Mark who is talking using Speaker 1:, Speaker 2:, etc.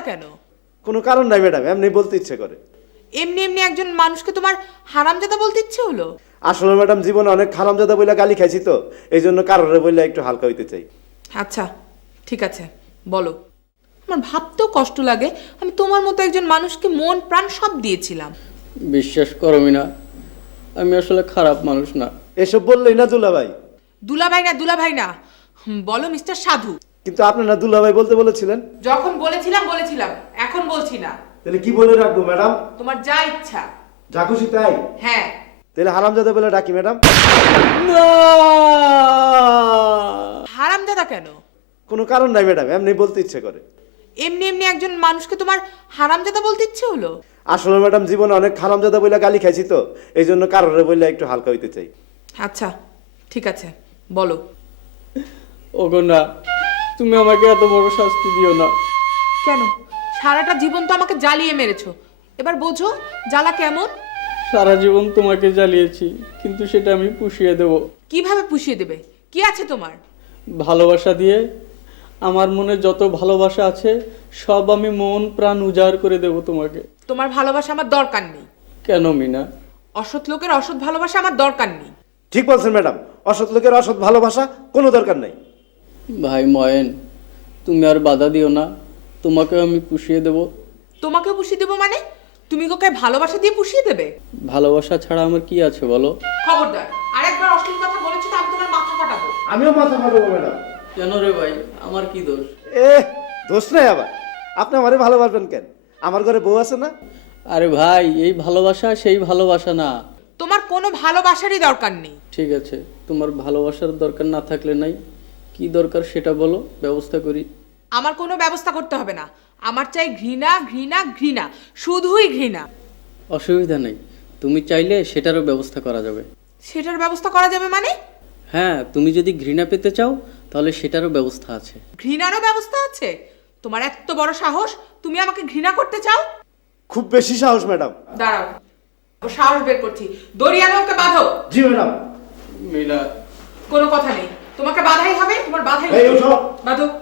Speaker 1: কেন?
Speaker 2: কোনো কারণ নাই ম্যাডাম, এমনি বলতে ইচ্ছে করে।
Speaker 1: এমনি এমনি একজন মানুষকে তোমার হারামজাদা বলতে ইচ্ছে হলো?
Speaker 2: আসলে ম্যাডাম জীবনে অনেক হারামজাদা বইলা গালি খাইছি তো, এই জন্য কারোরে বইলা একটু হালকা হইতে চাই।
Speaker 1: আচ্ছা ঠিক আছে, বলো। আমার ভাবতেও কষ্ট লাগে, আমি তোমার মতো একজন মানুষকে মন প্রাণ সব দিয়েছিলাম।
Speaker 3: বিশ্বাস করো মিনা, আমি আসলে খারাপ মানুষ না।
Speaker 2: এসব বললেই না দুলাভাই।
Speaker 1: দুলাভাই না দুলাভাই না, বলো মিস্টার সাধু।
Speaker 2: কিন্তু আপনি না দুলাভাই বলতে বলেছিলেন।
Speaker 1: যখন বলেছিলাম, এখন বলছি না।
Speaker 2: তাহলে কি বলে রাখবো ম্যাডাম?
Speaker 1: তোমার যা ইচ্ছা।
Speaker 2: যা খুশি তাই?
Speaker 1: হ্যাঁ।
Speaker 2: তাহলে হারামজাদা বলে ডাকি ম্যাডাম?
Speaker 3: না!
Speaker 1: হারামজাদা কেন?
Speaker 2: কোনো কারণ নাই ম্যাডাম, এমনি বলতে ইচ্ছে করে।
Speaker 1: এমনি এমনি একজন মানুষকে তোমার হারামজাদা বলতে ইচ্ছে হলো?
Speaker 2: আসলে ম্যাডাম জীবনে অনেক হারামজাদা বইলা গালি খাইছি তো, এই জন্য কারোরে বইলা একটু হালকা হইতে চাই।
Speaker 1: আচ্ছা ঠিক আছে, বলো।
Speaker 3: ওগো না, তুমি আমাকে এত বড় শাস্তি দিও না।
Speaker 1: কেন? সারাটা জীবন তো আমাকে জ্বালিয়ে মেরেছো, এবার বোঝো জ্বালা কেমন।
Speaker 3: সারা জীবন তোমাকে জ্বালিয়েছি, কিন্তু সেটা আমি পুষিয়ে দেব।
Speaker 1: কিভাবে পুষিয়ে দেবে? কি আছে তোমার?
Speaker 3: ভালোবাসা দিয়ে। আমার মনে যত ভালোবাসা আছে সব আমি মন প্রাণ উজাড় করে দেব তোমাকে।
Speaker 1: তোমার ভালোবাসা আমার দরকার নেই।
Speaker 3: কেন মিনা?
Speaker 1: অসৎ লোকের অসৎ ভালোবাসা আমার দরকার নেই।
Speaker 2: ঠিক বলছেন ম্যাডাম, অসৎ লোকের অসৎ ভালোবাসা কোনো দরকার নাই।
Speaker 3: ভাই ময়েন, তুমি আর বাধা দিও না, তোমাকে আমি পুষিয়ে দেব।
Speaker 1: তোমাকে পুষিয়ে দেবো মানে? তুমি ওকে ভালোবাসা দিয়ে পুষিয়ে দেবে?
Speaker 3: ভালোবাসা ছাড়া আমার কি আছে বলো?
Speaker 1: খবরদার, আরেকবার অশ্লীল কথা বলেছো তো আমি তোমার মাথা ফাটাবো।
Speaker 2: আমিও মাথা ফাটাবো ম্যাডাম।
Speaker 3: কেন রে ভাই, আমার কি দোষ?
Speaker 2: দোষ নাই আবার, আপনি আমারে ভালোবাসবেন কেন? আমার ঘরে বউ আছে না?
Speaker 3: আরে ভাই, এই ভালোবাসা সেই ভালোবাসা না।
Speaker 1: তোমার কোনো ভালোবাসারই দরকার নেই।
Speaker 3: ঠিক আছে, তোমার ভালোবাসার দরকার না থাকলে নাই, কি দরকার সেটা বলো, ব্যবস্থা করি।
Speaker 1: আমার কোনো ব্যবস্থা করতে হবে না, আমার চাই ঘৃণা ঘৃণা ঘৃণা, শুধুই ঘৃণা।
Speaker 3: অসুবিধা নেই, তুমি চাইলে সেটারও ব্যবস্থা করা যাবে।
Speaker 1: সেটার ব্যবস্থা করা যাবে মানে?
Speaker 3: হ্যাঁ, তুমি যদি ঘৃণা পেতে চাও তাহলে সেটারও ব্যবস্থা আছে।
Speaker 1: ঘৃণারও ব্যবস্থা আছে? তোমার এত বড় সাহস, তুমি আমাকে ঘৃণা করতে চাও?
Speaker 2: খুব বেশি সাহস ম্যাডাম।
Speaker 1: দাঁড়াও, ও সাহস বের করছি। দড়িয়ানো ওকে বাঁধো।
Speaker 2: জি ম্যাডাম।
Speaker 3: মিনা,
Speaker 1: কোনো কথা নেই, তোমাকে বাধাই হবে, তোমার বাধাই
Speaker 2: এই
Speaker 1: হবে।
Speaker 2: ওঠো।
Speaker 1: বাঁধো।